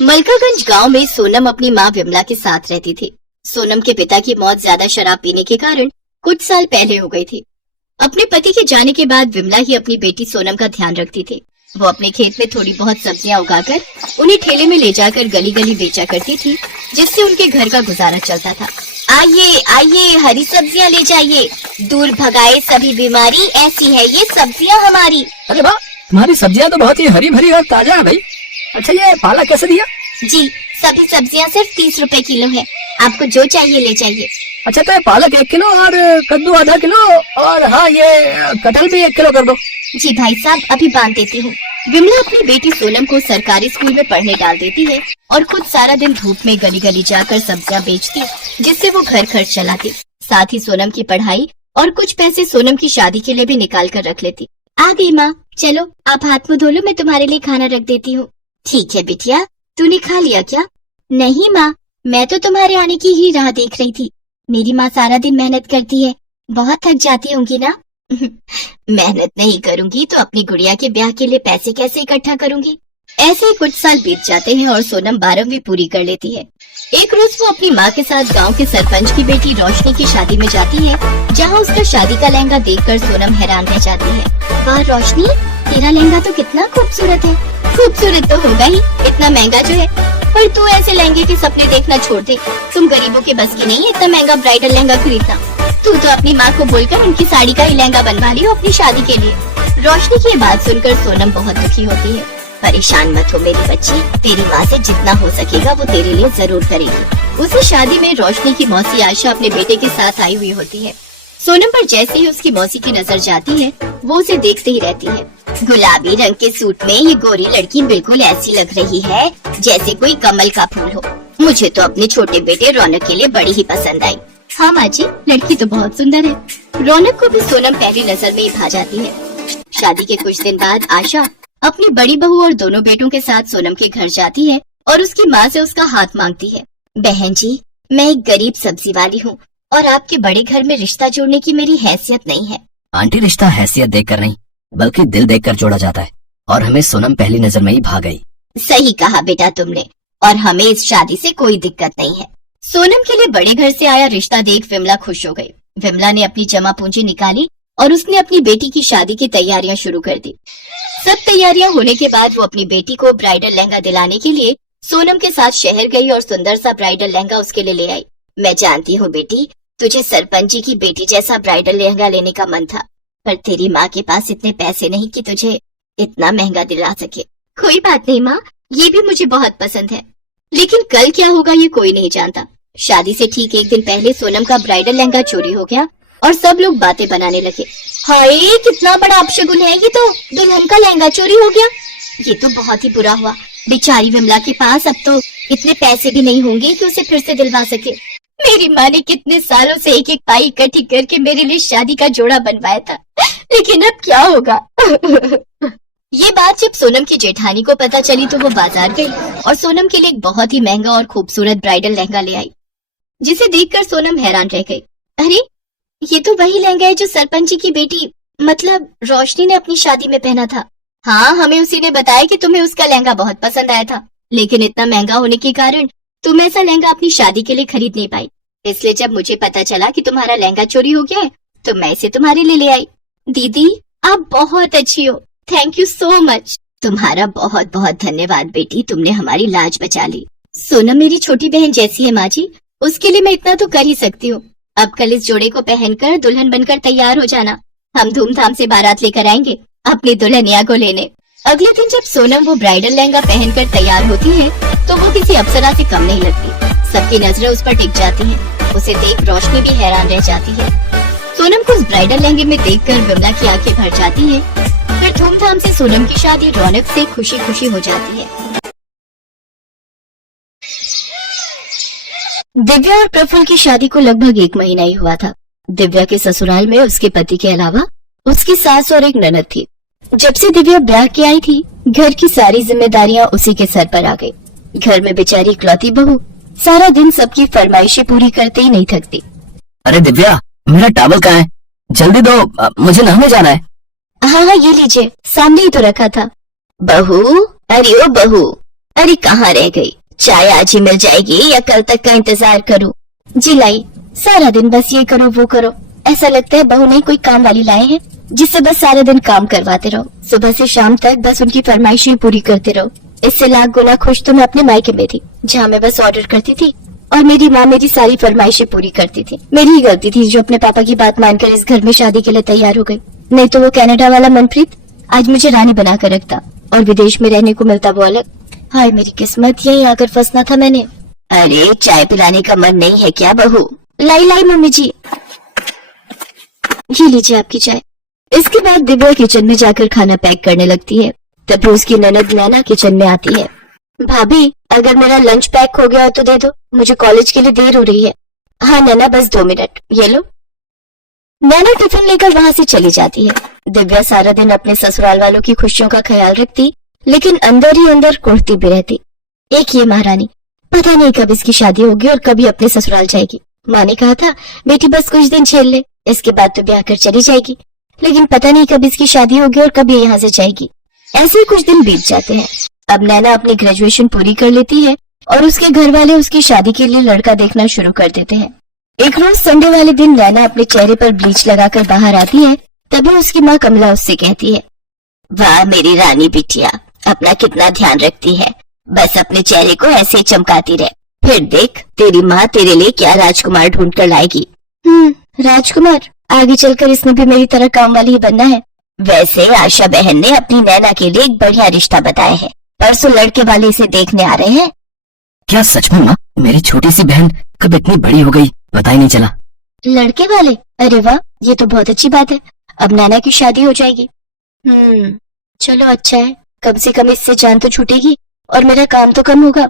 मलकागंज गांव में सोनम अपनी मां विमला के साथ रहती थी। सोनम के पिता की मौत ज्यादा शराब पीने के कारण कुछ साल पहले हो गई थी। अपने पति के जाने के बाद विमला ही अपनी बेटी सोनम का ध्यान रखती थी। वो अपने खेत में थोड़ी बहुत सब्जियां उगाकर उन्हें ठेले में ले जाकर गली गली बेचा करती थी, जिससे उनके घर का गुजारा चलता था। आइए आइए, हरी सब्जियां ले जाइए, दूर भगाए सभी बीमारी, ऐसी है ये सब्जियां हमारी। अरे वाह, तुम्हारी सब्जियां तो बहुत ही हरी भरी और ताजा है भाई। अच्छा, ये पालक कैसे दिया? जी, सभी सब्जियां सिर्फ 30 रुपए किलो है, आपको जो चाहिए ले जाइए। अच्छा, तो ये पालक 1 किलो और कद्दू आधा किलो और हाँ, ये कटहल भी 1 किलो कर दो। जी भाई साहब, अभी बांध देती हूँ। विमला अपनी बेटी सोनम को सरकारी स्कूल में पढ़ने डाल देती है और खुद सारा दिन धूप में गली गली जाकर सब्जियां बेचती, जिससे वो घर खर्च चलाती। साथ ही सोनम की पढ़ाई और कुछ पैसे सोनम की शादी के लिए भी निकाल कर रख लेती। आ गई माँ, चलो आप हाथ मुँह धो लो, मैं तुम्हारे लिए खाना रख देती हूँ। ठीक है बिटिया, तूने खा लिया क्या? नहीं माँ, मैं तो तुम्हारे आने की ही राह देख रही थी। मेरी माँ सारा दिन मेहनत करती है, बहुत थक जाती होंगी ना? मेहनत नहीं करूंगी तो अपनी गुड़िया के ब्याह के लिए पैसे कैसे इकट्ठा करूंगी? ऐसे ही कुछ साल बीत जाते हैं और सोनम 12वीं पूरी कर लेती है। एक रोज वो अपनी माँ के साथ गांव के सरपंच की बेटी रोशनी की शादी में जाती है, जहाँ उसका शादी का लहंगा देखकर सोनम हैरान रह जाती है। वाह रोशनी, तेरा लहंगा तो कितना खूबसूरत है। खूबसूरत तो होगा ही, इतना महंगा जो है। पर तू ऐसे लहंगे के सपने देखना छोड़ दे, तुम गरीबों के बस की नहीं है इतना महंगा ब्राइडल लहंगा खरीदना। तू तो अपनी माँ को बोलकर उनकी साड़ी का ही लहंगा बनवा लियो अपनी शादी के लिए। रोशनी की ये बात सुनकर सोनम बहुत दुखी होती है। परेशान मत हो मेरी बच्ची, तेरी माँ से जितना हो सकेगा वो तेरे लिए जरूर करेगी। उसी शादी में रोशनी की मौसी आयशा अपने बेटे के साथ आई हुई होती है। सोनम पर जैसे ही उसकी मौसी की नजर जाती है, वो उसे देखते ही रहती है। गुलाबी रंग के सूट में ये गोरी लड़की बिल्कुल ऐसी लग रही है जैसे कोई कमल का फूल हो। मुझे तो अपने छोटे बेटे रौनक के लिए बड़ी ही पसंद आई। हाँ माँ जी, लड़की तो बहुत सुंदर है। रौनक को भी सोनम पहली नजर में ही भा जाती है। शादी के कुछ दिन बाद आशा अपनी बड़ी बहू और दोनों बेटों के साथ सोनम के घर जाती है और उसकी माँ से उसका हाथ मांगती है। बहन जी, मैं एक गरीब सब्जी वाली हूँ और आपके बड़े घर में रिश्ता जोड़ने की मेरी हैसियत नहीं है। आंटी, रिश्ता हैसियत देखकर नहीं बल्कि दिल देखकर जोड़ा जाता है, और हमें सोनम पहली नजर में ही भा गई। सही कहा बेटा तुमने, और हमें इस शादी से कोई दिक्कत नहीं है। सोनम के लिए बड़े घर से आया रिश्ता देख विमला खुश हो गई। विमला ने अपनी जमा पूंजी निकाली और उसने अपनी बेटी की शादी की तैयारियां शुरू कर दी। सब तैयारियां होने के बाद वो अपनी बेटी को ब्राइडल लहंगा दिलाने के लिए सोनम के साथ शहर गई और सुंदर सा ब्राइडल लहंगा उसके लिए ले आई। मैं जानती हूँ बेटी, तुझे सरपंच जी की बेटी जैसा ब्राइडल लहंगा लेने का मन था, पर तेरी माँ के पास इतने पैसे नहीं कि तुझे इतना महंगा दिला सके। कोई बात नहीं माँ, ये भी मुझे बहुत पसंद है, लेकिन कल क्या होगा ये कोई नहीं जानता। शादी से ठीक एक दिन पहले सोनम का ब्राइडल लहंगा चोरी हो गया और सब लोग बातें बनाने लगे। हाय, कितना बड़ा अपशगुन है ये तो, दुल्हन का लहंगा चोरी हो गया। ये तो बहुत ही बुरा हुआ। बेचारी विमला के पास अब तो इतने पैसे भी नहीं होंगे कि उसे फिर से दिलवा सके। मेरी माँ ने कितने सालों से एक एक पाई इकट्ठी करके मेरे लिए शादी का जोड़ा बनवाया था, लेकिन अब क्या होगा? ये बात जब सोनम की जेठानी को पता चली तो वो बाजार गई और सोनम के लिए एक बहुत ही महंगा और खूबसूरत ब्राइडल लहंगा ले आई, जिसे देखकर सोनम हैरान रह गई। अरे, ये तो वही लहंगा है जो सरपंच जी की बेटी मतलब रोशनी ने अपनी शादी में पहना था। हाँ, हमें उसी ने बताया कि तुम्हें उसका लहंगा बहुत पसंद आया था, लेकिन इतना महंगा होने के कारण तुम ऐसा लहंगा अपनी शादी के लिए खरीद नहीं पाई। इसलिए जब मुझे पता चला कि तुम्हारा लहंगा चोरी हो गया है तो मैं इसे तुम्हारे लिए ले आई। दीदी, आप बहुत अच्छी हो, थैंक यू सो मच। तुम्हारा बहुत बहुत धन्यवाद बेटी, तुमने हमारी लाज बचा ली। सोनम मेरी छोटी बहन जैसी है माँ जी, उसके लिए मैं इतना तो कर ही सकती हूँ। अब कल इस जोड़े को पहनकर दुल्हन बनकर तैयार हो जाना, हम धूमधाम से बारात लेकर आएंगे अपनी दुल्हनिया को लेने। अगले दिन जब सोनम वो ब्राइडल लहंगा पहनकर तैयार होती है तो वो किसी अप्सरा से कम नहीं लगती। सबकी नजरें उस पर टिक जाती हैं। उसे देख रोशनी भी हैरान रह जाती है। सोनम को उस ब्राइडल लहंगे में देखकर विमला की आंखें भर जाती हैं। फिर धूमधाम से सोनम की शादी रौनक से खुशी खुशी हो जाती है। दिव्या और प्रफुल्ल की शादी को लगभग 1 महीना ही हुआ था। दिव्या के ससुराल में उसके पति के अलावा उसकी सास और एक ननद थी। जब से दिव्या ब्याह के आई थी, घर की सारी जिम्मेदारियां उसी के सर पर आ गई। घर में बेचारी इकलौती बहू सारा दिन सबकी फरमाइशें पूरी करते ही नहीं थकती। अरे दिव्या, मेरा टॉवल कहाँ है? जल्दी दो, मुझे नहाने जाना है। हाँ हाँ, ये लीजिए, सामने ही तो रखा था। बहू, अरे ओ बहू, अरे कहाँ रह गई? चाय आज ही मिल जाएगी या कल तक का इंतजार करूं? जी लाई, सारा दिन बस ये करो वो करो, ऐसा लगता है बहू ने कोई काम वाली लाए हैं जिससे बस सारा दिन काम करवाते रहो, सुबह से शाम तक बस उनकी फरमाइशें पूरी करते रहो। इससे लाख गुना खुश तो मैं अपने मायके में थी, जहाँ मैं बस ऑर्डर करती थी और मेरी माँ मेरी सारी फरमाइशें पूरी करती थी। मेरी ही गलती थी जो अपने पापा की बात मानकर इस घर में शादी के लिए तैयार हो गई, नहीं तो वो कनाडा वाला मनप्रीत आज मुझे रानी बना कर रखता और विदेश में रहने को मिलता वो अलग। हाय मेरी किस्मत, यहीं आकर फंसना था मैंने। अरे चाय पिलाने का मन नहीं है क्या बहू? लाई लाई मम्मी जी, ये लीजिए आपकी चाय। इसके बाद दिव्या किचन में जाकर खाना पैक करने लगती है। तभी उसकी ननद नैना किचन में आती है। भाभी अगर मेरा लंच पैक हो गया हो तो दे दो, मुझे कॉलेज के लिए देर हो रही है। हाँ नैना बस 2 मिनट, ये लो। नैना टिफिन लेकर वहाँ से चली जाती है। दिव्या सारा दिन अपने ससुराल वालों की खुशियों का ख्याल रखती, लेकिन अंदर ही अंदर कुढ़ती भी रहती। एक ये महारानी, पता नहीं कब इसकी शादी होगी और कभी अपने ससुराल जाएगी। माँ ने कहा था बेटी बस कुछ दिन झेल ले, इसके बाद तो ब्याह कर चली जाएगी, लेकिन पता नहीं कब इसकी शादी होगी और कब ये यहाँ से जाएगी। ऐसे ही कुछ दिन बीत जाते हैं। अब नैना अपनी ग्रेजुएशन पूरी कर लेती है और उसके घर वाले उसकी शादी के लिए लड़का देखना शुरू कर देते हैं। एक रोज संडे वाले दिन नैना अपने चेहरे पर ब्लीच लगाकर बाहर आती है। तभी उसकी माँ कमला उससे कहती है, वाह मेरी रानी बिटिया, अपना कितना ध्यान रखती है, बस अपने चेहरे को ऐसे ही चमकाती रहे, फिर देख तेरी माँ तेरे लिए क्या राजकुमार ढूंढ कर लाएगी। राजकुमार? आगे चलकर इसने भी मेरी तरह काम वाली ही बनना है। वैसे आशा बहन ने अपनी नैना के लिए एक बढ़िया रिश्ता बताया है, परसों लड़के वाले इसे देखने आ रहे हैं। क्या सच में माँ? मेरी छोटी सी बहन कब इतनी बड़ी हो गई, पता ही नहीं चला। लड़के वाले? अरे वाह, ये तो बहुत अच्छी बात है, अब नैना की शादी हो जाएगी। चलो अच्छा है, कम से कम इससे जान तो छूटेगी और मेरा काम तो कम होगा।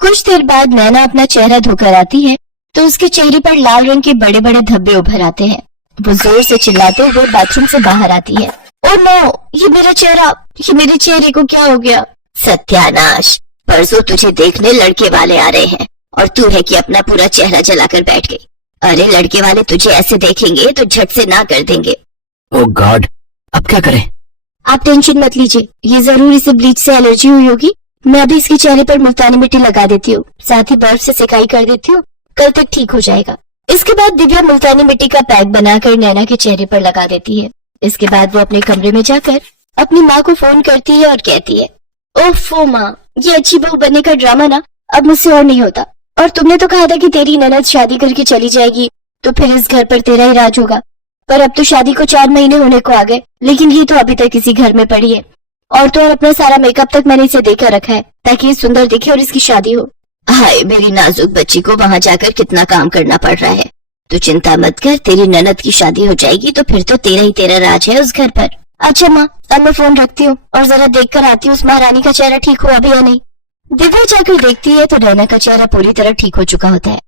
कुछ देर बाद नैना अपना चेहरा धोकर आती है तो उसके चेहरे पर लाल रंग के बड़े बड़े धब्बे उभर आते हैं। वो जोर से चिल्लाते हुए बाथरूम से बाहर आती है। ओह नो, ये मेरा चेहरा, ये मेरे चेहरे को क्या हो गया? सत्यानाश, परसों तुझे देखने लड़के वाले आ रहे हैं और तू है कि अपना पूरा चेहरा जलाकर बैठ गई। अरे लड़के वाले तुझे ऐसे देखेंगे तो झट से ना कर देंगे। ओह गॉड, अब क्या करें? आप टेंशन मत लीजिए, ये जरूर इसे ब्लीच से एलर्जी हुई होगी। मैं अभी इसके चेहरे पर मुल्तानी मिट्टी लगा देती हूँ, साथ ही बर्फ से सिकाई कर देती हूँ, कल तक ठीक हो जाएगा। इसके बाद दिव्या मुल्तानी मिट्टी का पैक बनाकर नैना के चेहरे पर लगा देती है। इसके बाद वो अपने कमरे में जाकर अपनी माँ को फोन करती है और कहती है, ओफो माँ, ये अच्छी बहू बनने का ड्रामा ना अब मुझसे और नहीं होता। और तुमने तो कहा था कि तेरी ननद शादी करके चली जाएगी तो फिर इस घर पर तेरा ही राज होगा, पर अब तो शादी को 4 महीने होने को आ गए, लेकिन ये तो अभी तक इसी घर में पड़ी है। और तो और अपना सारा मेकअप तक मैंने इसे देकर रखा है ताकि ये सुंदर दिखे और इसकी शादी हो। हाय मेरी नाजुक बच्ची को वहाँ जाकर कितना काम करना पड़ रहा है। तू चिंता मत कर, तेरी ननद की शादी हो जाएगी तो फिर तो तेरा ही तेरा राज है उस घर पर। अच्छा माँ, अब मैं फोन रखती हूँ और जरा देख कर आती हूँ उस महारानी का चेहरा ठीक हुआ भी या नहीं। दिव्या जाकर देखती है तो नैना का चेहरा पूरी तरह ठीक हो चुका होता है।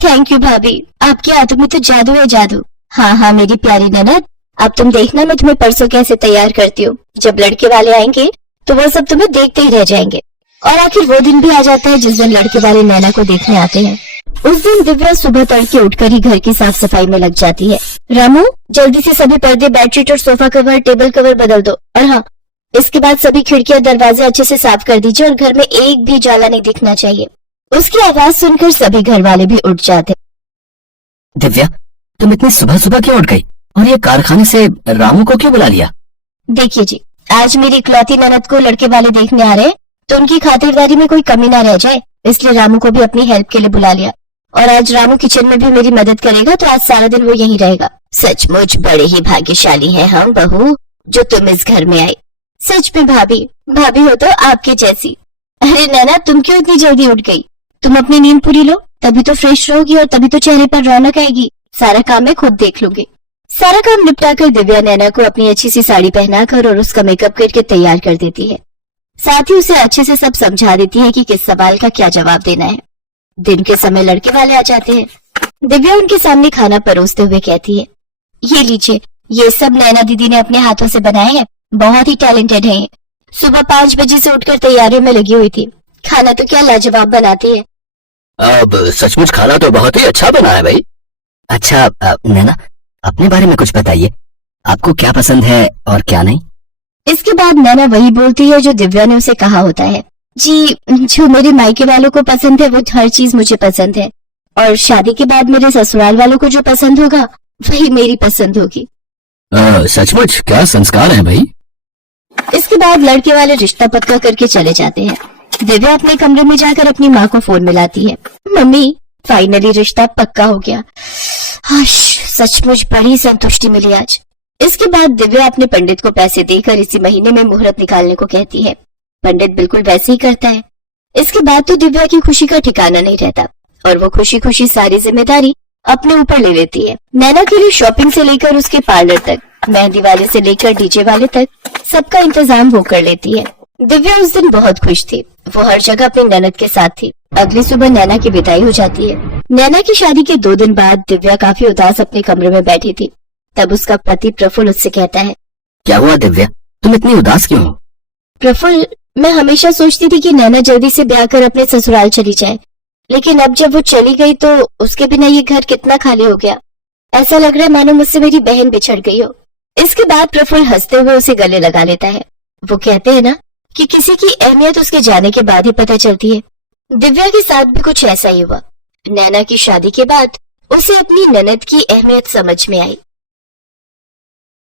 थैंक यू भाभी, आपके हाथों में तो जादू है जादू। हाँ मेरी प्यारी ननद, अब तुम देखना मैं तुम्हें परसों कैसे तैयार करती हूँ। जब लड़के वाले आएंगे तो वह सब तुम्हें देखते ही रह जाएंगे। और आखिर वो दिन भी आ जाता है जिस दिन लड़के वाले नैना को देखने आते हैं। उस दिन दिव्या सुबह तड़के उठकर ही घर की साफ सफाई में लग जाती है। रामू, जल्दी से सभी पर्दे, बेडशीट और सोफा कवर, टेबल कवर बदल दो। और हाँ, इसके बाद सभी खिड़कियां दरवाजे अच्छे से साफ कर दीजिए और घर में एक भी जाला नहीं दिखना चाहिए। उसकी आवाज सुनकर सभी घर वाले भी उठ जाते। दिव्या, तुम इतनी सुबह सुबह क्यों उठ गई और ये कारखाने से रामू को क्यों बुला लिया? देखिए जी, आज मेरी इकलौती ननद को लड़के वाले देखने आ रहे हैं तो उनकी खातिरदारी में कोई कमी ना रह जाए, इसलिए रामू को भी अपनी हेल्प के लिए बुला लिया। और आज रामू किचन में भी मेरी मदद करेगा तो आज सारा दिन वो यहीं रहेगा। सचमुच बड़े ही भाग्यशाली हैं हम बहू जो तुम इस घर में आई। सच में भाभी, भाभी हो तो आपके जैसी। अरे नैना, तुम क्यों इतनी जल्दी उठ गई? तुम अपनी नींद पूरी लो, तभी तो फ्रेश रहोगी और तभी तो चेहरे पर रौनक आएगी। सारा काम मैं खुद देख लूंगी। सारा काम निपटाकर दिव्या नैना को अपनी अच्छी सी साड़ी पहनाकर और उसका मेकअप करके तैयार कर देती है। साथ ही उसे अच्छे से सब समझा देती है कि किस सवाल का क्या जवाब देना है। दिन के समय लड़के वाले आ जाते हैं। दिव्या उनके सामने खाना परोसते हुए कहती है, ये लीजिए, ये सब नैना दीदी ने अपने हाथों से बनाए हैं, बहुत ही टैलेंटेड है। सुबह 5 बजे से उठकर तैयारियों में लगी हुई थी। खाना तो क्या लाजवाब बनाती है। अब सचमुच खाना तो बहुत ही अच्छा बना है भाई। अच्छा नैना, अपने बारे में कुछ बताइए, आपको क्या पसंद है और क्या नहीं? इसके बाद नैना वही बोलती है जो दिव्या ने उसे कहा होता है। जी, जो मेरे मायके वालों को पसंद है वो हर चीज मुझे पसंद है, और शादी के बाद मेरे ससुराल वालों को जो पसंद होगा वही मेरी पसंद होगी। सचमुच क्या संस्कार है भाई। इसके बाद लड़के वाले रिश्ता पक्का करके चले जाते हैं। दिव्या अपने कमरे में जाकर अपनी माँ को फोन मिलाती है। मम्मी, फाइनली रिश्ता पक्का हो गया। हाश, सचमुच बड़ी संतुष्टि मिली आज। इसके बाद दिव्या अपने पंडित को पैसे देकर इसी महीने में मुहूर्त निकालने को कहती है। पंडित बिल्कुल वैसे ही करता है। इसके बाद तो दिव्या की खुशी का ठिकाना नहीं रहता और वो खुशी खुशी सारी जिम्मेदारी अपने ऊपर ले लेती है। नैना के लिए शॉपिंग से लेकर उसके पार्लर तक, मेहंदी वाले से लेकर डीजे वाले तक सबका इंतजाम वो कर लेती है। दिव्या उस दिन बहुत खुश थी। वो हर जगह अपनी ननद के साथ थी। अगली सुबह नैना की विदाई हो जाती है। नैना की शादी के 2 दिन बाद दिव्या काफी उदास अपने कमरे में बैठी थी। तब उसका पति प्रफुल्ल उससे कहता है, क्या हुआ दिव्या, तुम इतनी उदास क्यों हो? प्रफुल्ल, मैं हमेशा सोचती थी कि नैना जल्दी से ब्याह कर अपने ससुराल चली जाए, लेकिन अब जब वो चली गई तो उसके बिना ये घर कितना खाली हो गया। ऐसा लग रहा है मानो मुझसे मेरी बहन बिछड़ गई हो। इसके बाद प्रफुल्ल हंसते हुए उसे गले लगा लेता है। वो कहते हैं ना कि किसी की अहमियत उसके जाने के बाद ही पता चलती है। दिव्या के साथ भी कुछ ऐसा ही हुआ। नैना की शादी के बाद उसे अपनी ननद की अहमियत समझ में आई।